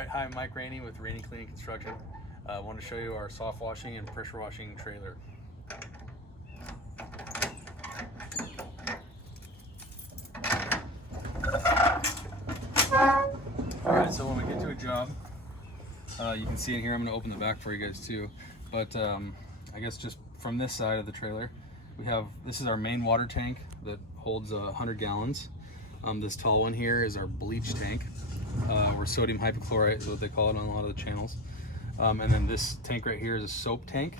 Alright, hi, I'm Mike Rainey with Rainey Cleaning Construction. I want to show you our soft washing and pressure washing trailer. Alright, so when we get to a job, you can see in here, I'm going to open the back for you guys too, but I guess just from this side of the trailer, this is our main water tank that holds 100 gallons. This tall one here is our bleach tank, or sodium hypochlorite is what they call it on a lot of the channels. And then this tank right here is a soap tank.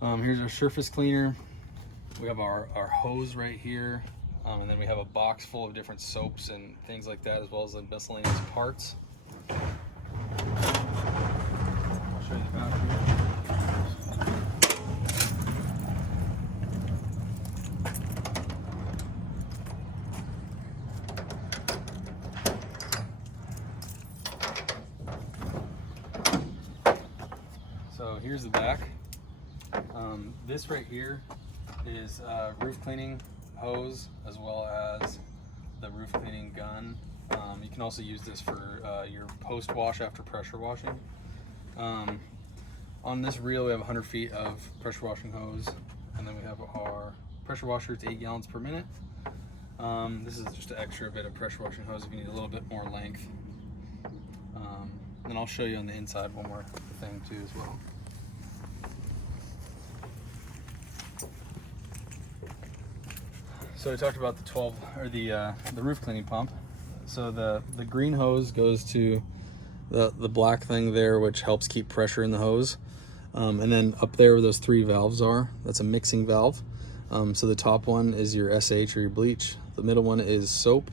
Here's our surface cleaner. We have our hose right here, and then we have a box full of different soaps and things like that, as well as the miscellaneous parts. I'll show you the back here. So here's the back. This right here is roof cleaning hose, as well as the roof cleaning gun. You can also use this for your post wash after pressure washing. On this reel we have 100 feet of pressure washing hose, and then we have our pressure washer. It's 8 gallons per minute. This is just an extra bit of pressure washing hose if you need a little bit more length. Then I'll show you on the inside one more thing too as well. So I talked about the roof cleaning pump. So the green hose goes to the black thing there, which helps keep pressure in the hose. And then up there where those 3 valves are, that's a mixing valve. So the top one is your SH or your bleach. The middle one is soap.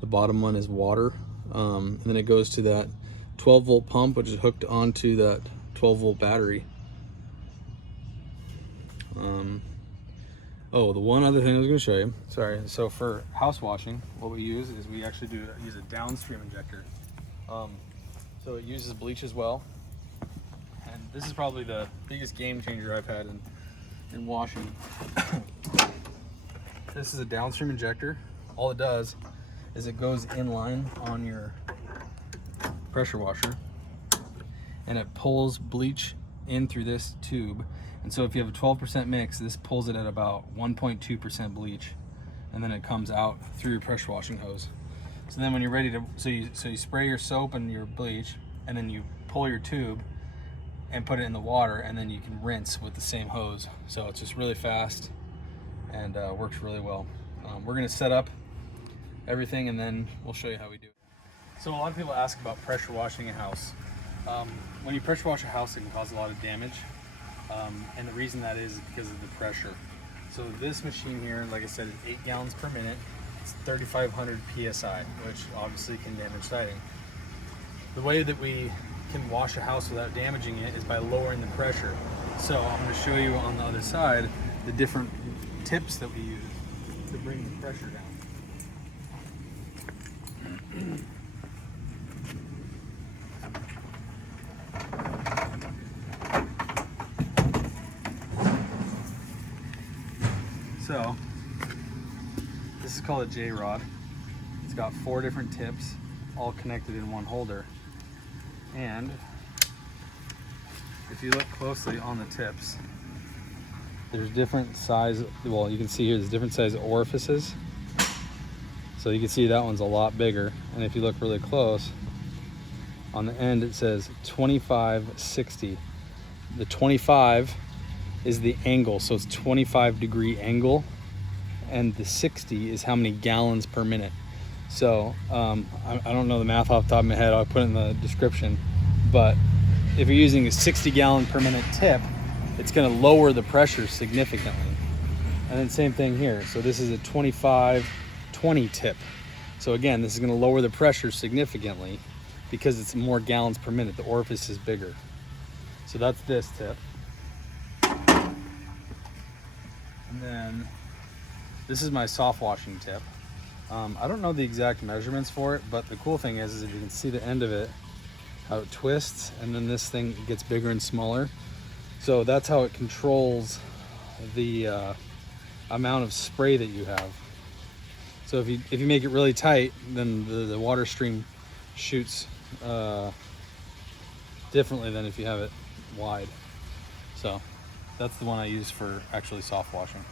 The bottom one is water. And then it goes to that 12-volt pump, which is hooked onto that 12-volt battery. Oh, the one other thing I was going to show you. Sorry. So for house washing, what we use is we actually use a Downstream injector. So it uses bleach as well. And this is probably the biggest game changer I've had in washing. This is a Downstream injector. All it does is it goes in line on your pressure washer, and it pulls bleach in through this tube. And so if you have a 12% mix, this pulls it at about 1.2% bleach, and then it comes out through your pressure washing hose. So then when you're ready to, so you spray your soap and your bleach, and then you pull your tube and put it in the water, and then you can rinse with the same hose. So it's just really fast and works really well. We're gonna set up everything and then we'll show you how we do it. So a lot of people ask about pressure washing a house. When you pressure wash a house, it can cause a lot of damage. And the reason that is because of the pressure. So this machine here, like I said, is 8 gallons per minute. It's 3,500 PSI, which obviously can damage siding. The way that we can wash a house without damaging it is by lowering the pressure. So I'm going to show you on the other side the different tips that we use to bring the pressure down. So this is called a J-rod. It's got 4 different tips, all connected in one holder. And if you look closely on the tips, there's different size, well, you can see here there's different size orifices. So you can see that one's a lot bigger. And if you look really close, on the end it says 25/60. The 25 is the angle, so it's 25-degree angle, and the 60 is how many gallons per minute. So I don't know the math off the top of my head. I'll put it in the description. But if you're using a 60-gallon per minute tip, it's going to lower the pressure significantly. And then same thing here. So this is a 25/20 tip. So again, this is going to lower the pressure significantly because it's more gallons per minute. The orifice is bigger. So that's this tip. And then this is my soft washing tip. I don't know the exact measurements for it, but the cool thing is if you can see the end of it, how it twists, and then this thing gets bigger and smaller. So that's how it controls the amount of spray that you have. So if you make it really tight, then the water stream shoots differently than if you have it wide. So that's the one I use for actually soft washing.